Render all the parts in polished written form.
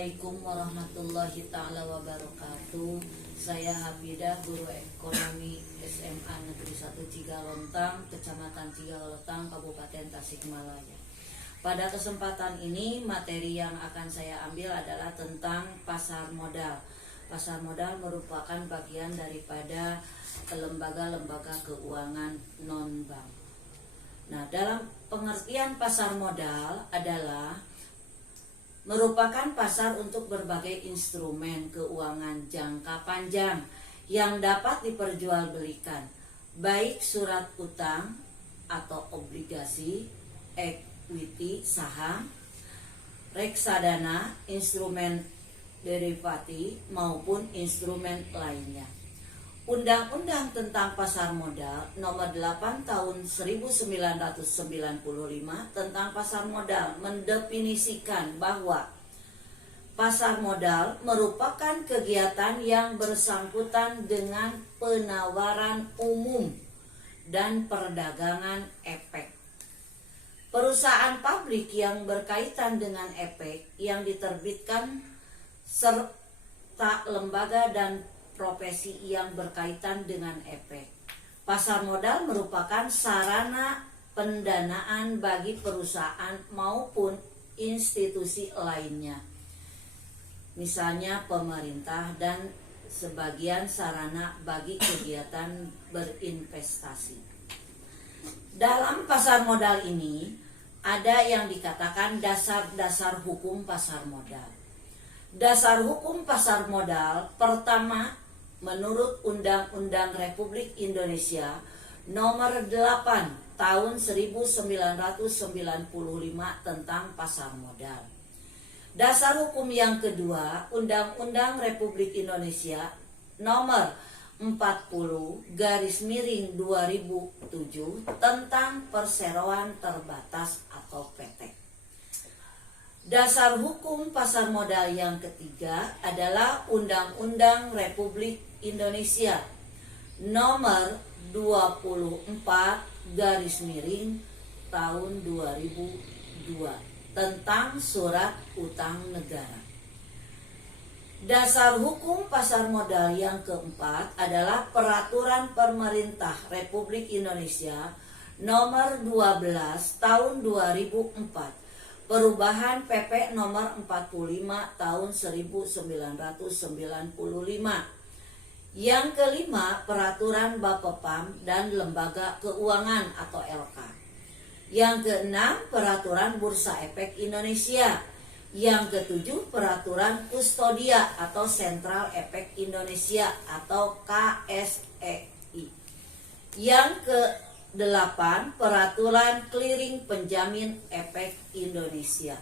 Assalamualaikum warahmatullahi ta'ala wabarakatuh. Saya Hafidah, guru ekonomi SMA Negeri 1 Cigalontang, Kecamatan Cigalontang, Kabupaten Tasikmalaya. Pada kesempatan ini, materi yang akan saya ambil adalah tentang pasar modal. Pasar modal merupakan bagian daripada lembaga-lembaga keuangan non-bank. Nah, dalam pengertian pasar modal adalah merupakan pasar untuk berbagai instrumen keuangan jangka panjang yang dapat diperjualbelikan, baik surat utang atau obligasi, equity, saham, reksadana, instrumen derivatif maupun instrumen lainnya. Undang-Undang tentang Pasar Modal Nomor 8 Tahun 1995 tentang pasar modal mendefinisikan bahwa pasar modal merupakan kegiatan yang bersangkutan dengan penawaran umum dan perdagangan efek. Perusahaan publik yang berkaitan dengan efek yang diterbitkan serta lembaga dan profesi yang berkaitan dengan efek. Pasar modal merupakan sarana pendanaan bagi perusahaan maupun institusi lainnya, misalnya pemerintah, dan sebagian sarana bagi kegiatan berinvestasi. Dalam pasar modal ini ada yang dikatakan dasar-dasar hukum pasar modal. Dasar hukum pasar modal pertama, menurut Undang-Undang Republik Indonesia Nomor 8 Tahun 1995 tentang pasar modal. Dasar hukum yang kedua, Undang-Undang Republik Indonesia Nomor 40/2007 tentang perseroan terbatas atau PT. Dasar hukum pasar modal yang ketiga adalah Undang-Undang Republik Indonesia Nomor 24/Tahun 2002 tentang surat utang negara. Dasar hukum pasar modal yang keempat adalah Peraturan Pemerintah Republik Indonesia Nomor 12 Tahun 2004, perubahan PP Nomor 45 Tahun 1995. Yang kelima, Peraturan Bapepam dan Lembaga Keuangan atau LK. Yang keenam, Peraturan Bursa Efek Indonesia. Yang ketujuh, Peraturan Kustodia atau Sentral Efek Indonesia atau KSEI. Yang ke-8, Peraturan Clearing Penjamin Efek Indonesia.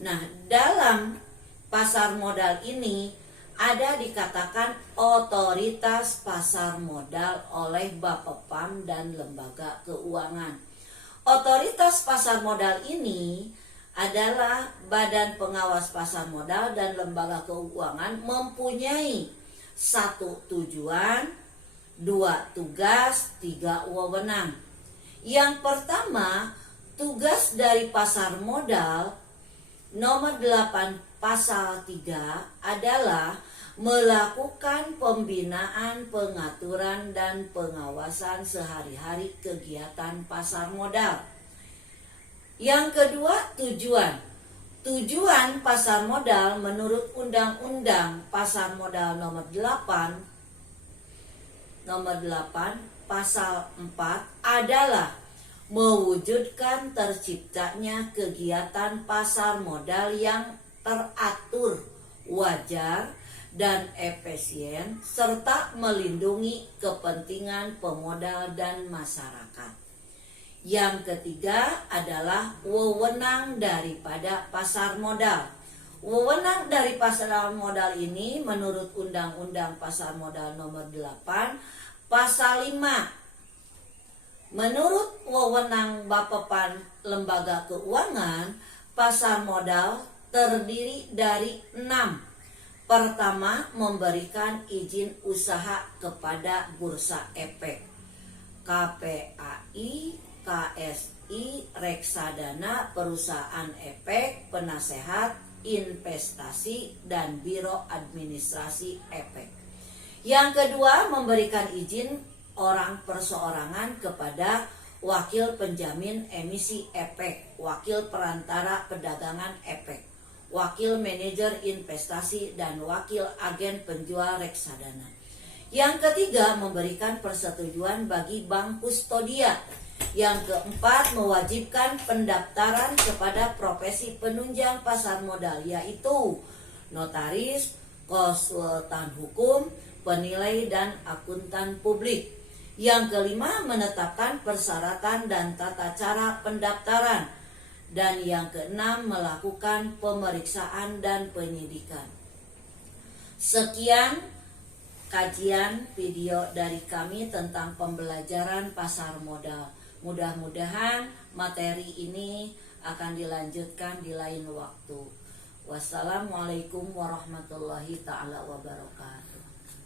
Nah, dalam pasar modal ini ada dikatakan otoritas pasar modal oleh Bapepam dan lembaga keuangan. Otoritas pasar modal ini adalah Badan Pengawas Pasar Modal dan lembaga keuangan mempunyai 1 tujuan, 2 tugas, 3 wewenang. Yang pertama, tugas dari pasar modal Nomor 8 Pasal 3 adalah melakukan pembinaan, pengaturan, dan pengawasan sehari-hari kegiatan pasar modal. Yang kedua, tujuan. Tujuan pasar modal menurut Undang-Undang Pasar Modal Nomor 8 Pasal 4 adalah mewujudkan terciptanya kegiatan pasar modal yang teratur, wajar, dan efisien, serta melindungi kepentingan pemodal dan masyarakat. Yang ketiga adalah wewenang daripada pasar modal. Wewenang dari pasar modal ini menurut Undang-Undang Pasar Modal Nomor 8 Pasal 5. Menurut wewenang Bapepam Lembaga Keuangan, pasar modal terdiri dari 6. Pertama, memberikan izin usaha kepada Bursa Efek, KPAI, KSI, reksadana, perusahaan efek, penasehat, investasi, dan Biro Administrasi Efek. Yang kedua, memberikan izin orang perseorangan kepada wakil penjamin emisi efek, wakil perantara perdagangan efek, wakil manajer investasi, dan wakil agen penjual reksadana. Yang ketiga, memberikan persetujuan bagi bank kustodia. Yang keempat, mewajibkan pendaftaran kepada profesi penunjang pasar modal, yaitu notaris, konsultan hukum, penilai, dan akuntan publik. Yang kelima, menetapkan persyaratan dan tata cara pendaftaran. Dan yang keenam, melakukan pemeriksaan dan penyidikan. Sekian kajian video dari kami tentang pembelajaran pasar modal. Mudah-mudahan materi ini akan dilanjutkan di lain waktu. Wassalamualaikum warahmatullahi taala wabarakatuh.